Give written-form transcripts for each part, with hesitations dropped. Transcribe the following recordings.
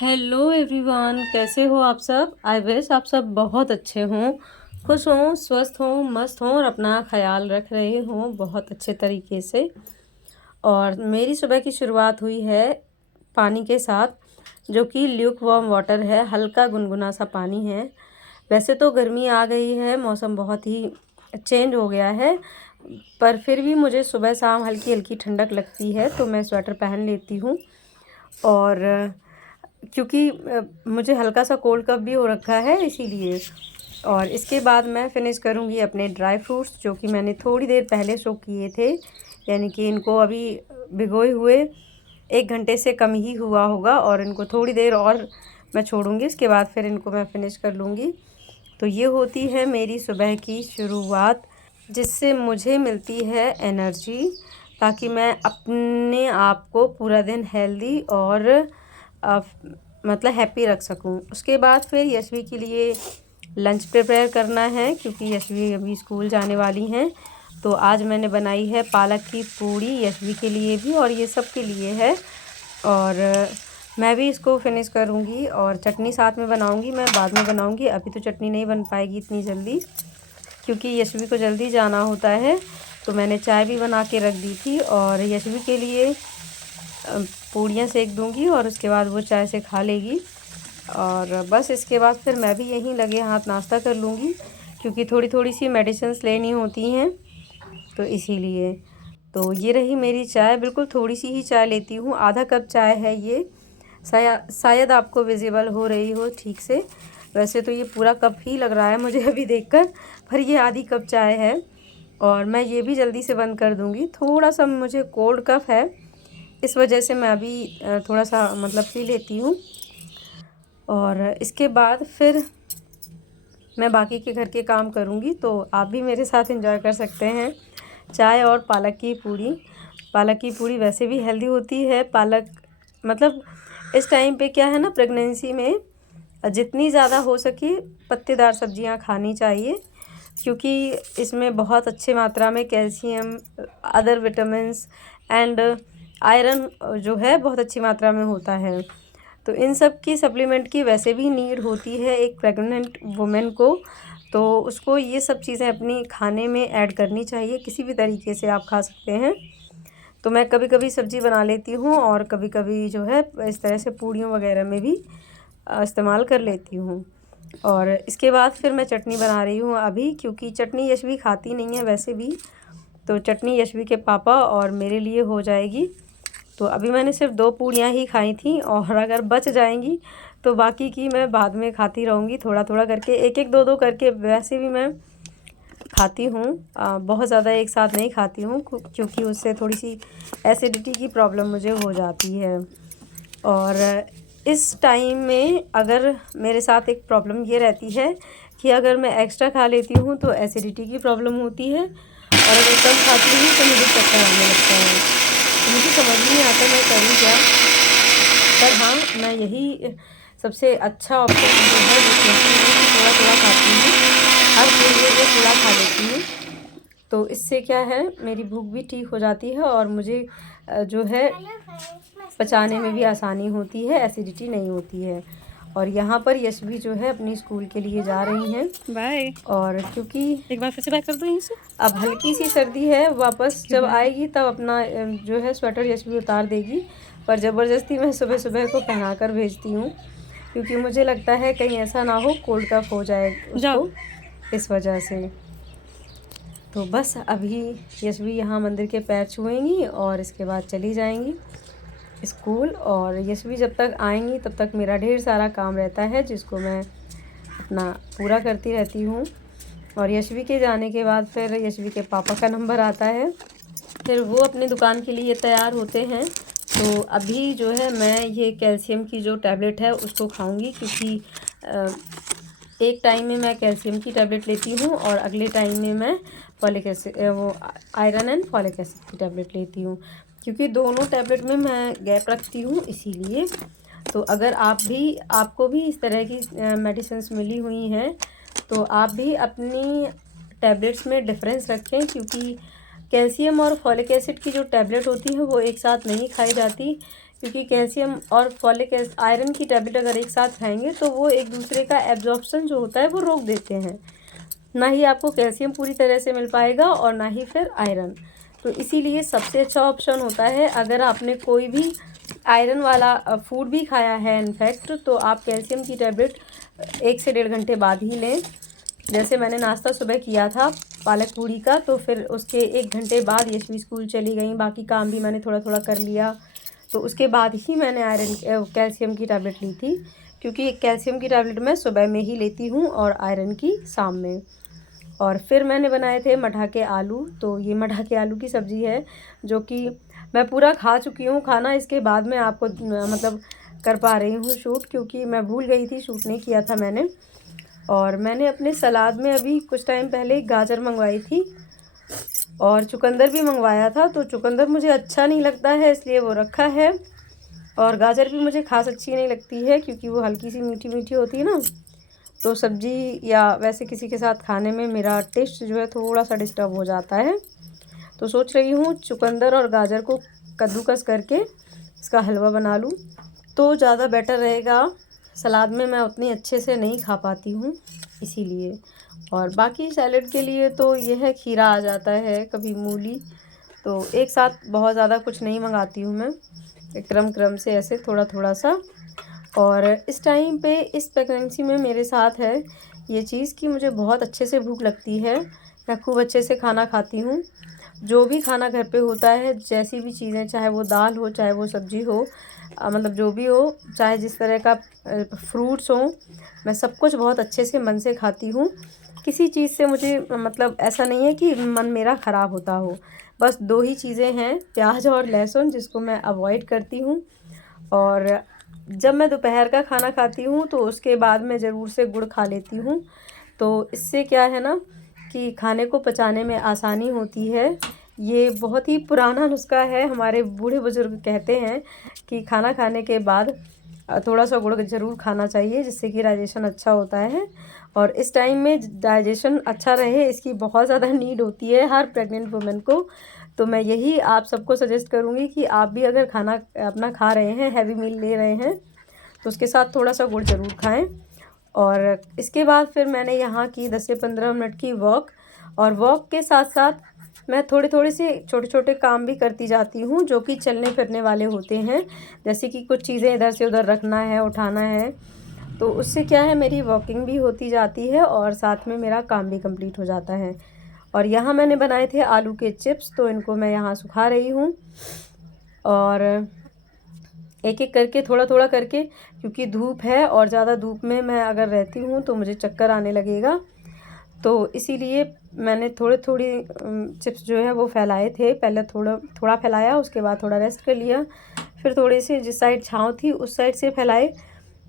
Hello everyone, कैसे हो आप सब। आई विश आप सब बहुत अच्छे हों, खुश हों, स्वस्थ हों, मस्त हों और अपना ख्याल रख रहे हों बहुत अच्छे तरीके से। और मेरी सुबह की शुरुआत हुई है पानी के साथ, जो कि ल्यूक वार्म वाटर है, हल्का गुनगुना सा पानी है। वैसे तो गर्मी आ गई है, मौसम बहुत ही चेंज हो गया है, पर फिर भी मुझे सुबह शाम हल्की हल्की ठंडक लगती है, तो मैं स्वेटर पहन लेती हूँ। और क्योंकि मुझे हल्का सा कोल्ड कफ भी हो रखा है इसीलिए। और इसके बाद मैं फ़िनिश करूँगी अपने ड्राई फ्रूट्स, जो कि मैंने थोड़ी देर पहले सोक किए थे, यानी कि इनको अभी भिगोए हुए 1 घंटे से कम ही हुआ होगा, और इनको थोड़ी देर और मैं छोड़ूंगी, इसके बाद फिर इनको मैं फ़िनिश कर लूँगी। तो ये होती है मेरी सुबह की शुरुआत, जिससे मुझे मिलती है एनर्जी, ताकि मैं अपने आप को पूरा दिन हेल्दी और मतलब हैप्पी रख सकूं। उसके बाद फिर यशवी के लिए लंच प्रिपेयर करना है, क्योंकि यशवी अभी स्कूल जाने वाली हैं। तो आज मैंने बनाई है पालक की पूड़ी यशवी के लिए भी, और ये सब के लिए है। और मैं भी इसको फिनिश करूँगी, और चटनी साथ में बनाऊँगी, मैं बाद में बनाऊँगी। अभी तो चटनी नहीं बन पाएगी इतनी जल्दी, क्योंकि यशवी को जल्दी जाना होता है। तो मैंने चाय भी बना के रख दी थी, और यशवी के लिए पूड़ियाँ सेक दूँगी, और उसके बाद वो चाय से खा लेगी। और बस इसके बाद फिर मैं भी यहीं लगे हाथ नाश्ता कर लूँगी, क्योंकि थोड़ी थोड़ी सी मेडिसिन्स लेनी होती हैं, तो इसीलिए। तो ये रही मेरी चाय, बिल्कुल थोड़ी सी ही चाय लेती हूँ, आधा कप चाय है ये। शायद आपको विजिबल हो रही हो ठीक से। वैसे तो ये पूरा कप ही लग रहा है मुझे अभी देखकर, पर ये आधी कप चाय है। और मैं ये भी जल्दी से बंद कर दूँगी। थोड़ा सा मुझे कोल्ड कफ है, इस वजह से मैं अभी थोड़ा सा मतलब पी लेती हूँ। और इसके बाद फिर मैं बाकी के घर के काम करूँगी, तो आप भी मेरे साथ एंजॉय कर सकते हैं चाय और पालक की पूड़ी। पालक की पूड़ी वैसे भी हेल्दी होती है। पालक मतलब इस टाइम पे क्या है ना, प्रेगनेंसी में जितनी ज़्यादा हो सके पत्तेदार सब्जियां खानी चाहिए, क्योंकि इसमें बहुत अच्छे मात्रा में calcium, other vitamins and iron जो है बहुत अच्छी मात्रा में होता है। तो इन सब की सप्लीमेंट की वैसे भी नीड होती है एक प्रेग्नेंट वुमेन को, तो उसको ये सब चीज़ें अपनी खाने में ऐड करनी चाहिए। किसी भी तरीके से आप खा सकते हैं। तो मैं कभी कभी सब्ज़ी बना लेती हूँ, और कभी कभी जो है इस तरह से पूड़ियों वगैरह में भी इस्तेमाल कर लेती हूँ। और इसके बाद फिर मैं चटनी बना रही हूँ अभी, क्योंकि चटनी यशवी खाती नहीं है वैसे भी, तो चटनी यशवी के पापा और मेरे लिए हो जाएगी। तो अभी मैंने सिर्फ 2 पूड़ियाँ ही खाई थी, और अगर बच जाएंगी तो बाकी की मैं बाद में खाती रहूँगी, थोड़ा थोड़ा करके, एक एक दो दो करके। वैसे भी मैं खाती हूँ, बहुत ज़्यादा एक साथ नहीं खाती हूँ, क्योंकि उससे थोड़ी सी एसिडिटी की प्रॉब्लम मुझे हो जाती है। और इस टाइम में अगर मेरे साथ एक प्रॉब्लम ये रहती है कि अगर मैं एक्स्ट्रा खा लेती हूँ तो एसिडिटी की प्रॉब्लम होती है, और अगर कम खाती हूँ तो मुझे चक्कर आने लगता है। तो मुझे समझ नहीं आता मैं करूँ क्या। पर हाँ, मैं यही सबसे अच्छा ऑप्शन जो है वो कहती हूँ कि थोड़ा थोड़ा खाती हूँ, हर पूरी में थोड़ा खा लेती हूँ। तो इससे क्या है, मेरी भूख भी ठीक हो जाती है, और मुझे जो है पचाने में भी आसानी होती है, एसिडिटी नहीं होती है। और यहाँ पर यशवी जो है अपनी स्कूल के लिए जा रही हैं। बाय। और क्योंकि एक बार फिर से बाय कर दो यहीं से। अब हल्की सी सर्दी है, वापस जब आएगी तब अपना जो है स्वेटर यशवी उतार देगी, पर ज़बरदस्ती मैं सुबह सुबह को पहना कर भेजती हूँ, क्योंकि मुझे लगता है कहीं ऐसा ना हो कोल्ड कफ हो जाए उसको, इस वजह से। तो बस अभी यशवी यहाँ मंदिर के पैर छुएंगी, और इसके बाद चली जाएंगी स्कूल। और यशवी जब तक आएंगी तब तक मेरा ढेर सारा काम रहता है, जिसको मैं अपना पूरा करती रहती हूँ। और यशवी के जाने के बाद फिर यशवी के पापा का नंबर आता है, फिर वो अपनी दुकान के लिए तैयार होते हैं। तो अभी जो है मैं ये कैल्शियम की जो टैबलेट है उसको खाऊंगी, क्योंकि एक टाइम में मैं कैल्शियम की टैबलेट लेती हूँ, और अगले टाइम में मैं फॉलिक एसिड, वो आयरन एंड फॉलिक एसिड की टैबलेट लेती हूँ, क्योंकि दोनों टैबलेट में मैं गैप रखती हूँ इसीलिए। तो अगर आपको भी इस तरह की मेडिसिन्स मिली हुई हैं, तो आप भी अपनी टैबलेट्स में डिफरेंस रखें, क्योंकि कैल्शियम और फॉलिक एसिड की जो टैबलेट होती है वो एक साथ नहीं खाई जाती, क्योंकि कैल्शियम और फॉलिक आयरन की टैबलेट अगर एक साथ खाएंगे तो वो एक दूसरे का एब्जॉर्प्शन जो होता है वो रोक देते हैं। ना ही आपको कैल्शियम पूरी तरह से मिल पाएगा और ना ही फिर आयरन। तो इसीलिए सबसे अच्छा ऑप्शन होता है, अगर आपने कोई भी आयरन वाला फूड भी खाया है इनफैक्ट, तो आप कैल्शियम की टैबलेट 1 से 1.5 घंटे बाद ही लें। जैसे मैंने नाश्ता सुबह किया था पालक पूड़ी का, तो फिर उसके 1 घंटे बाद यशवी स्कूल चली गई, बाकी काम भी मैंने थोड़ा थोड़ा कर लिया, तो उसके बाद ही मैंने कैल्शियम की टैबलेट ली थी। क्योंकि कैल्शियम की टैबलेट मैं सुबह में ही लेती हूँ और आयरन की शाम में। और फिर मैंने बनाए थे मठा के आलू। तो ये मठा के आलू की सब्ज़ी है जो कि मैं पूरा खा चुकी हूँ खाना, इसके बाद मैं आपको मतलब कर पा रही हूँ शूट, क्योंकि मैं भूल गई थी, शूट नहीं किया था मैंने। और मैंने अपने सलाद में अभी कुछ टाइम पहले गाजर मंगवाई थी और चुकंदर भी मंगवाया था। तो चुकंदर मुझे अच्छा नहीं लगता है, इसलिए वो रखा है। और गाजर भी मुझे खास अच्छी नहीं लगती है, क्योंकि वो हल्की सी मीठी मीठी होती है ना, तो सब्ज़ी या वैसे किसी के साथ खाने में मेरा टेस्ट जो है थोड़ा सा डिस्टर्ब हो जाता है। तो सोच रही हूँ चुकंदर और गाजर को कद्दूकस करके इसका हलवा बना लूँ, तो ज़्यादा बेटर रहेगा। सलाद में मैं उतनी अच्छे से नहीं खा पाती हूँ इसीलिए। और बाकी सैलेड के लिए तो ये है, खीरा आ जाता है, कभी मूली, तो एक साथ बहुत ज़्यादा कुछ नहीं मंगाती हूँ मैं, क्रम क्रम से ऐसे थोड़ा थोड़ा सा। और इस टाइम पे इस प्रेगनेंसी में मेरे साथ है ये चीज़ कि मुझे बहुत अच्छे से भूख लगती है, मैं खूब अच्छे से खाना खाती हूँ। जो भी खाना घर पे होता है, जैसी भी चीज़ें, चाहे वो दाल हो चाहे वो सब्ज़ी हो, मतलब जो भी हो, चाहे जिस तरह का फ्रूट्स हो, मैं सब कुछ बहुत अच्छे से मन से खाती हूँ। किसी चीज़ से मुझे मतलब ऐसा नहीं है कि मन मेरा ख़राब होता हो। बस 2 ही चीज़ें हैं, प्याज और लहसुन, जिसको मैं अवॉइड करती हूँ। और जब मैं दोपहर का खाना खाती हूँ तो उसके बाद मैं ज़रूर से गुड़ खा लेती हूँ। तो इससे क्या है ना कि खाने को पचाने में आसानी होती है। ये बहुत ही पुराना नुस्खा है, हमारे बूढ़े बुज़ुर्ग कहते हैं कि खाना खाने के बाद थोड़ा सा गुड़ ज़रूर खाना चाहिए, जिससे कि डाइजेशन अच्छा होता है। और इस टाइम में डाइजेशन अच्छा रहे, इसकी बहुत ज़्यादा नीड होती है हर प्रेग्नेंट वुमेन को। तो मैं यही आप सबको सजेस्ट करूँगी कि आप भी अगर खाना अपना खा रहे हैं, हैवी मील ले रहे हैं, तो उसके साथ थोड़ा सा गुड़ ज़रूर खाएं। और इसके बाद फिर मैंने यहाँ की 10 से 15 मिनट की वॉक, और वॉक के साथ साथ मैं थोड़े थोड़े से छोटे छोटे काम भी करती जाती हूँ, जो कि चलने फिरने वाले होते हैं। जैसे कि कुछ चीज़ें इधर से उधर रखना है, उठाना है, तो उससे क्या है, मेरी वॉकिंग भी होती जाती है और साथ में मेरा काम भी कंप्लीट हो जाता है। और यहाँ मैंने बनाए थे आलू के चिप्स, तो इनको मैं यहाँ सुखा रही हूँ। और एक एक करके, थोड़ा थोड़ा करके, क्योंकि धूप है और ज़्यादा धूप में मैं अगर रहती हूँ तो मुझे चक्कर आने लगेगा, तो इसीलिए मैंने थोड़े थोड़ी चिप्स जो है वो फैलाए थे। पहले थोड़ा थोड़ा फैलाया, उसके बाद थोड़ा रेस्ट कर लिया, फिर थोड़े से जिस साइड छाँव थी उस साइड से फैलाए।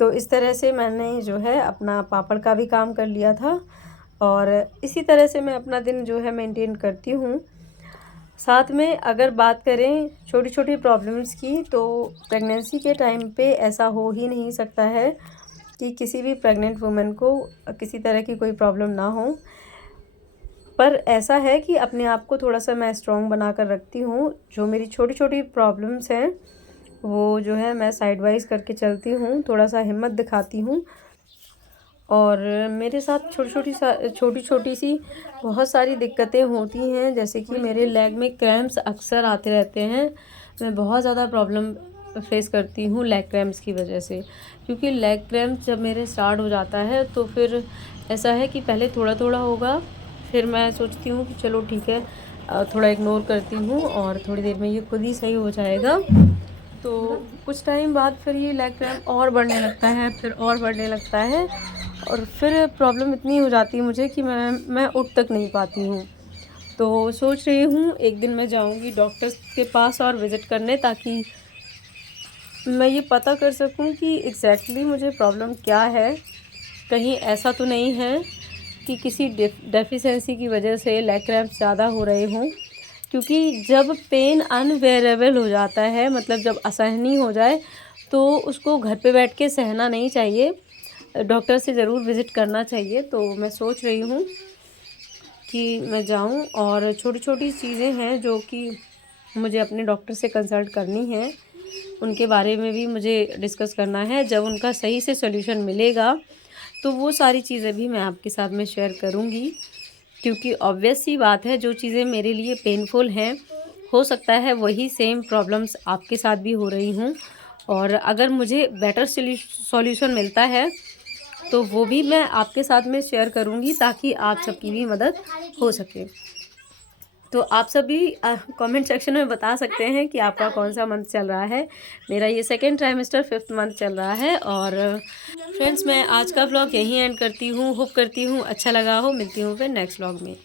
तो इस तरह से मैंने जो है अपना पापड़ का भी काम कर लिया था। और इसी तरह से मैं अपना दिन जो है मेंटेन करती हूँ। साथ में अगर बात करें छोटी छोटी प्रॉब्लम्स की, तो प्रेगनेंसी के टाइम पे ऐसा हो ही नहीं सकता है कि किसी भी प्रेग्नेंट वुमेन को किसी तरह की कोई प्रॉब्लम ना हो। पर ऐसा है कि अपने आप को थोड़ा सा मैं स्ट्रॉन्ग बना कर रखती हूँ। जो मेरी छोटी छोटी प्रॉब्लम्स हैं वो जो है मैं साइड वाइज करके चलती हूँ, थोड़ा सा हिम्मत दिखाती हूँ। और मेरे साथ छोटी छोटी सी बहुत सारी दिक्कतें होती हैं, जैसे कि मेरे लेग में क्रैम्प्स अक्सर आते रहते हैं। मैं बहुत ज़्यादा प्रॉब्लम फेस करती हूँ लेग क्रैम्प्स की वजह से, क्योंकि लेग क्रैम्प्स जब मेरे स्टार्ट हो जाता है तो फिर ऐसा है कि पहले थोड़ा थोड़ा होगा, फिर मैं सोचती हूँ कि चलो ठीक है, थोड़ा इग्नोर करती हूँ और थोड़ी देर में ये खुद ही सही हो जाएगा। तो कुछ टाइम बाद फिर ये लेग क्रैम्प और बढ़ने लगता है, फिर और बढ़ने लगता है, और फिर प्रॉब्लम इतनी हो जाती है मुझे कि मैं उठ तक नहीं पाती हूँ। तो सोच रही हूँ एक दिन मैं जाऊँगी डॉक्टर के पास और विज़िट करने, ताकि मैं ये पता कर सकूँ कि एग्जैक्टली मुझे प्रॉब्लम क्या है। कहीं ऐसा तो नहीं है कि किसी डेफिशिएंसी की वजह से लेग क्रैम्प ज़्यादा हो रहे हों, क्योंकि जब पेन अनबेरेबल हो जाता है, मतलब जब असहनीय हो जाए, तो उसको घर पे बैठ के सहना नहीं चाहिए, डॉक्टर से ज़रूर विज़िट करना चाहिए। तो मैं सोच रही हूँ कि मैं जाऊँ, और छोटी छोटी चीज़ें हैं जो कि मुझे अपने डॉक्टर से कंसल्ट करनी है। उनके बारे में भी मुझे डिस्कस करना है। जब उनका सही से सॉल्यूशन मिलेगा तो वो सारी चीज़ें भी मैं आपके साथ में शेयर करूँगी, क्योंकि ऑब्वियस सी बात है, जो चीज़ें मेरे लिए पेनफुल हैं, हो सकता है वही सेम प्रॉब्लम्स आपके साथ भी हो रही हों। और अगर मुझे बेटर सॉल्यूशन मिलता है तो वो भी मैं आपके साथ में शेयर करूँगी, ताकि आप सबकी भी मदद हो सके। तो आप सभी कमेंट सेक्शन में बता सकते हैं कि आपका कौन सा मंथ चल रहा है। मेरा ये सेकेंड ट्राइमेस्टर 5th मंथ चल रहा है। और फ्रेंड्स, मैं आज का व्लॉग यहीं एंड करती हूँ। होप करती हूँ अच्छा लगा हो। मिलती हूँ फिर नेक्स्ट व्लॉग में।